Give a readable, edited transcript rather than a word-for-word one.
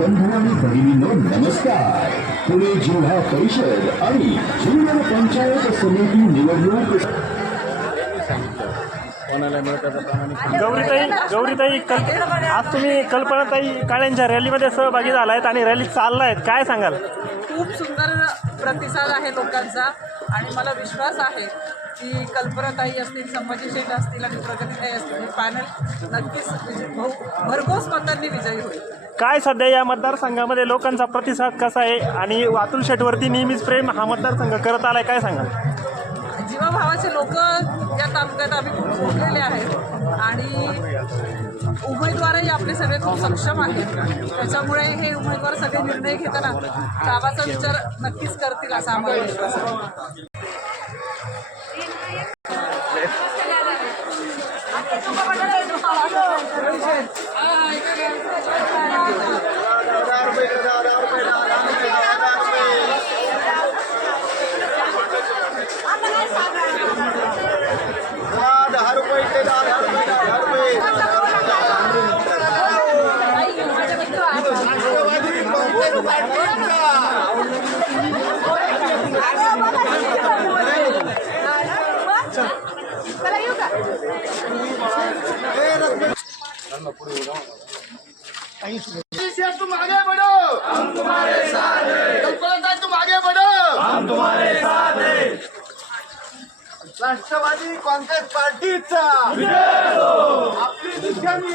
बंधू आणि भगिनींनो नमस्कार. पुणे जिल्हा परिषद आणि जिल्हा पंचायत समिती निवडणूक गौरीताई आज तुम्ही कल्पनाताई काळेंच्या रॅलीमध्ये सहभागी झालायत आणि रॅली चाललायत, काय सांगाल? खूप सुंदर प्रतिसाद आहे लोकांचा आणि मला विश्वास आहे की कल्पनाताई असतील, संभाजी शेठ असतील आणि प्रगतीताई असतील, पॅनल नक्कीच भरघोस मतांनी विजयी होईल. काय सध्या या मतदारसंघामध्ये लोकांचा प्रतिसाद कसा आहे आणि अतुल शेठवरती नेहमीच प्रेम हा मतदारसंघ करत आलाय, काय सांगाल? जीवाभावाचे लोक या तालुक्यात आम्ही खूप जोडलेले आहेत आणि उमेदवारही आपले सगळे खूप सक्षम आहेत. त्याच्यामुळे हे उमेदवार सगळे निर्णय घेताना गावाचा विचार नक्कीच करतील असा आम्हाला विश्वास आहे. तुम आगे बढ़ो, हम तुम्हारे साथ हैं. कल्पना तुम आगे बढ़ो, हम तुम्हारे साथ हैं. राष्ट्रवादी काँग्रेस पार्टीचा आपली निशाणी